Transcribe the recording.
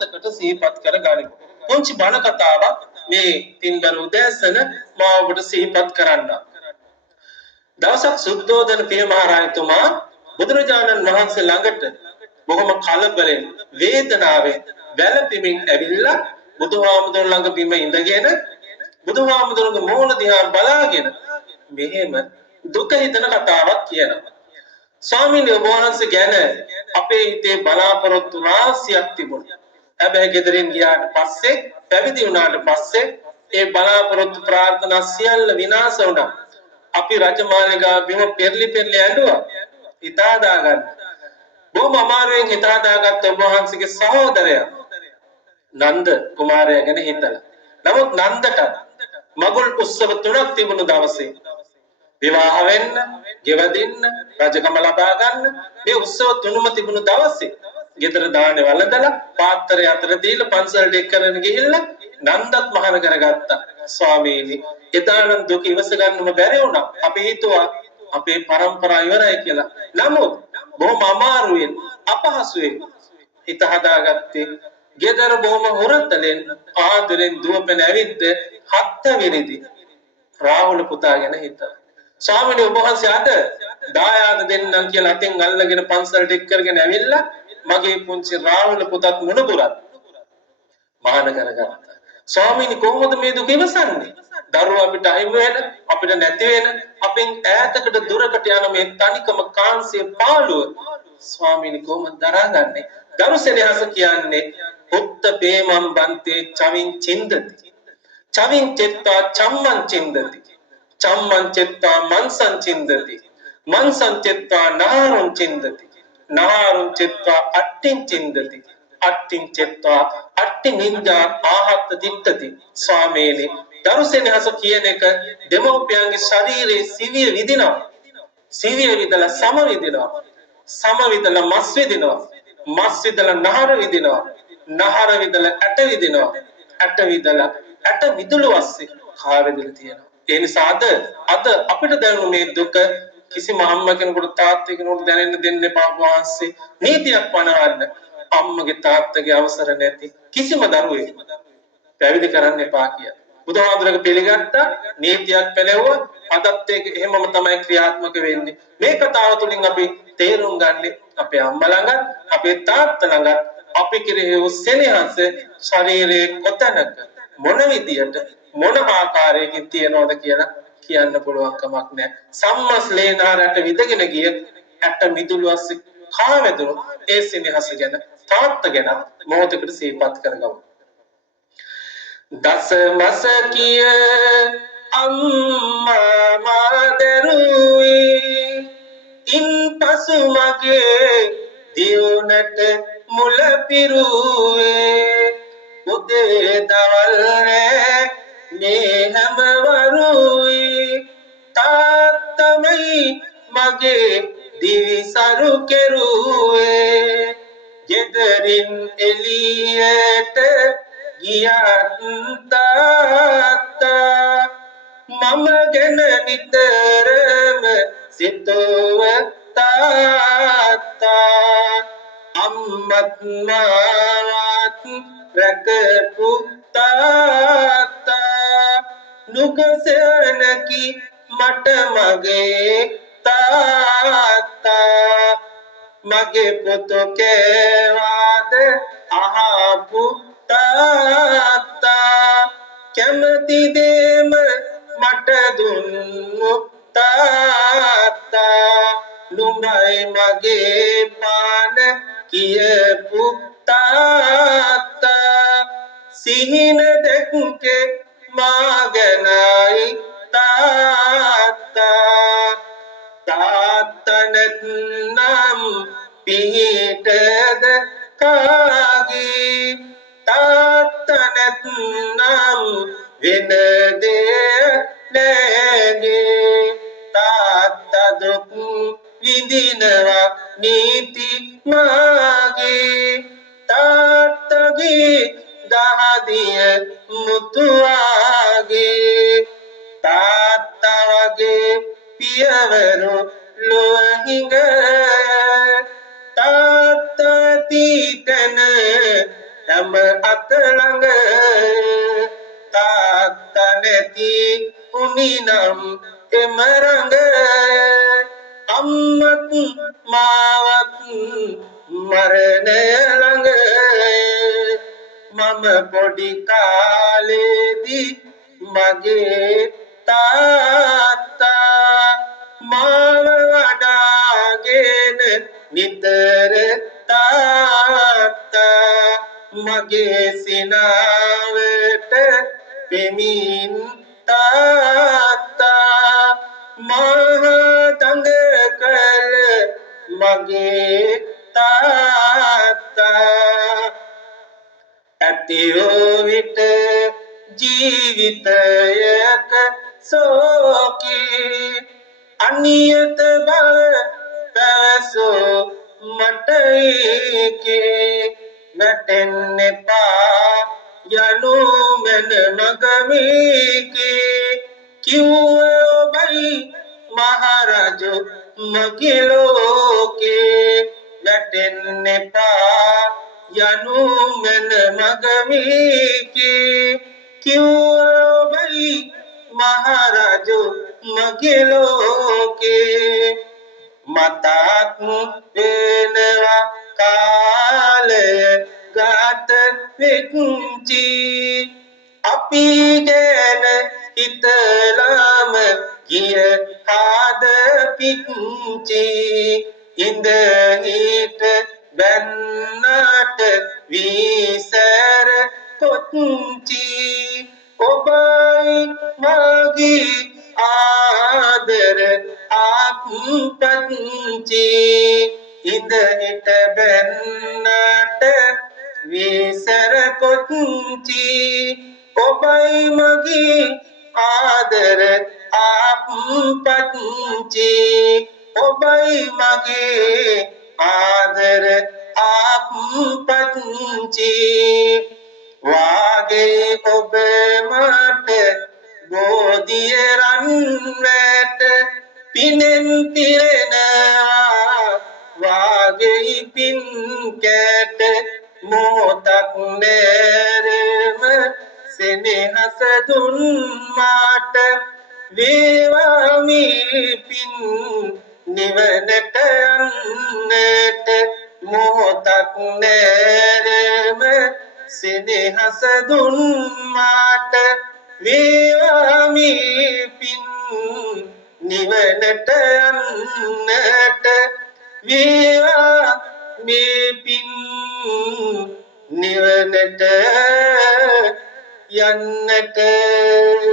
මොහොතකට සිහිපත් කරගනිමු. පුංචි බණ කතාවක් මේ පින්බර උදෑසන මා ඔබට සිහිපත් කරන්න. දවසක් සුද්ධෝදන පිය මහරජතුමා බුදුරජාණන් වහන්සේ ළඟට බොහොම කලබලෙන් වේදනාවෙන් වැළපෙමින් ඇවිල්ලා බුදුහාමුදුරුවෝ ළඟ බිම ඉඳගෙන බුදුහාමුදුරුවෝගේ මූණ දිහා බලාගෙන මෙහෙම දුක හිතන කතාවක් කියනවා. ස්වාමීන් වහන්සේ ගැන අපේ හිතේ බලාපොරොත්තු රාශියක් තිබුණා. හැබැයි ගෙදරින් ගියාට පස්සේ පැවිදි වුණාට පස්සේ ඒ බලාපොරොත්තු ප්‍රාර්ථනා සියල්ල විනාශ වුණා. අපි රජමාලිගා බිම පෙරලි ඇඬුවා. හිතා දාගන්න. බොහොම අමාරුවෙන් හිතා දාගත්ත ඔබ වහන්සේගේ සහෝදරයා නන්ද කුමාරයා ගැන හිතලා. නමුත් නන්දට මගුල් උත්සව 3ක් තිබුණු දවසේ විවාහ වෙන්න, ගෙවදින්න, රජකම ලබා ගන්න මේ උත්සව 3ම තිබුණු දවසේ ගෙදර දානේ වළඳලා පාත්‍රය අතර දීලා පන්සලට එක්කරගෙන ගිහිල්ලා නන්දත් මහාන කරගත්තා. ස්වාමීනි එදානම් දුක ඉවස ගන්නම බැරි වුණා. අපි හිතුවා අපේ પરම්පරාව ඉවරයි කියලා. නමුත් බොහොම අමාරුවෙන් අපහසුයෙන් හිත හදාගත්තේ ගෙදර බොහොම හොරතලෙන් ආදරෙන් දුවපෙන ඇවිද්ද හත්විරිදි රාහුල පුතා ගැන හිතා. ස්වාමීනි ඔබ වහන්සේ අද දායාද දෙන්නම් කියලා අතින් අල්ලගෙන පන්සලට එක් කරගෙන ඇවිල්ලා මගේ පුංචි රාහුල පුතත් මුණුබුරත් මහාන කරගත්තා. ස්වාමීනි කොහොමද මේ දුක ඉවසන්නේ? දරුවෝ අපිට අහිමි වෙන, අපිට නැති වෙන, අපෙන් ඈතකට දුරකට යන මේ තනිකම කාංශයේ පාළුව ස්වාමීනි කොහොමද දරාගන්නේ? දරුසෙනෙහස කියන්නේ උත්ත බේමම් බන්තේ චවින් චින්දති. චවින් චෙත්තා චම්මං චින්දති. චම්මං චෙත්තා මන්සං චින්දති. මන්සං චෙත්තා නහාරුං චින්දති. නහාරුං චෙත්තා අට්ඨින් චින්දති. අට්ඨින් චෙත්තා අට්ඨි නින්දා ආහත් දිත්තති. ස්වාමීනි දරුසෙනෙහස කියන එක දෙමෝපියන්ගේ ශරීරයේ සිවිය විදිනවා. සිවිය විදලා සම විදිනවා. සම විදලා මස් විදිනවා. මස් විදලා නහර විදිනවා. නහර විදලා ඇට විදිනවා. ඇට විදලා ඇට විදුළු වස්සේ කා විදලා තියෙනවා. ඒ නිසා අද අපිට දැනුණු මේ දුක කිසිම අම්ම කෙනෙකුට තාත්තා කෙනෙකුට දැනෙන්න දෙන්න එපා වහන්සේ. නීතියක් පනවන්න අම්මගේ තාත්තගේ අවසර නැති කිසිම දරුවෙක් පැවිදි කරන්න එපා කියලා. බුදුහාමුදුරගේ පිළිගත්තා නීතියක් පැලෙවුවා. අදත් ඒක එහෙමම තමයි ක්‍රියාත්මක වෙන්නේ. මේ කතාව තුළින් අපි තේරුම් ගන්නේ අපේ අම්මා ළඟ අපේ තාත්තා ළඟ අපි කෙරෙහි සෙනෙහස ශරීරයේ කොතැනක මොන විදියට මොන ආකාරයකින් තියනවද කියලා කියන්න පුළුවන් කමක් නැහැ. සම්මස්ලේනාරට විදගෙන ගිය ඇට මිදුළු අස්සේ කාවැදුණු ඒ සෙනෙහස ගැන තාත්තා ගැන මොහොතකට සිහිපත් කරගමු. දස මස කිය අම්මා මාදරුයි ඉන් පසු මගේ දියුණට මුල පිරුවේ උදේ දවල් රැ මේ හැම වරුයි තාත්තමයි මගේ දිවිසරු කෙරුවේ ගෙදරින් එළියට ගියත් තාත්තා මම ගැන නිතරම සිතුව තාත්තා අම්මත් මාවත් රැකපු තාත්තා නුගසනකි මට මගේ තාත්තා මගේ පොතු කෑවාද අහපු තාත්තා කැමති දේම මට දුන්නු තාත්තා නුඹයි මගේ පාන කියපු තාත්තා සිහින දැක්කේ මා ගැනයි තාත්තා තාත්තා නැත්නම් පිහිටද කාගේ තාත්තා නැත්නම් වෙන දෙය නැගේ තාත්තා දුක් විඳිනවා නීති මාගේ තාත්තගේ දහදිය මුතුවාගේ තාත්තා වගේ පියවරු ලොහිඟ තාත්තා තීතන හැම අත ළඟ තාත්තා නැති උනිනම් එම රඟ අම්මත් මාවත් මරණය ළඟ මම පොඩි කාලේදී මගේ තාත්තා මාව වඩාගෙන නිතර තාත්තා මගේ සිනාවට පෙමින් තාත්තා මහ දඟ කළ මගේ තාත්තා ඇතිවෝ විට ජීවිතයක සෝකී අනියත බව පැවසෝ මට ඒකේ වැටෙන්න එපා යනු මන මගමේකේ කිව්ව ඔබයි මහරජු මගේ ලෝකේ වැටෙන්න එපා යනු මන මගමේකේ කිව්ව ඔබයි මහරජු මගේ ලෝකේ මතක් වෙනවා කාලය ගත වෙච්චි අපි ගැන හිතලාම ගිය ආද පිච්චි ඉඳ හිට බැන්නට විසර කොච්චි ඔබයි මගේ ආදර ආපුපච්චි ඉඳ හිට බැන්නට විසර කොච්චි ඔබයි මගේ ආදර ආපුපච්චි ඔබයි මගේ ආදර ආපුපච්චි වාගේ ඔබ මට බෝධිය රන් වැට පිනෙන් පිරෙනවා වාගේ පින් කැට මොහොතක් නෑරම සෙනෙහස දුන් මාට වේවා මේ පින් නිවනට යන්නට මොහොතක් නෑරම සෙනෙහස දුන් මාට වේවා මේ පින් නිවනට යන්නට වේවා මේ පින් නිවනට යන්නට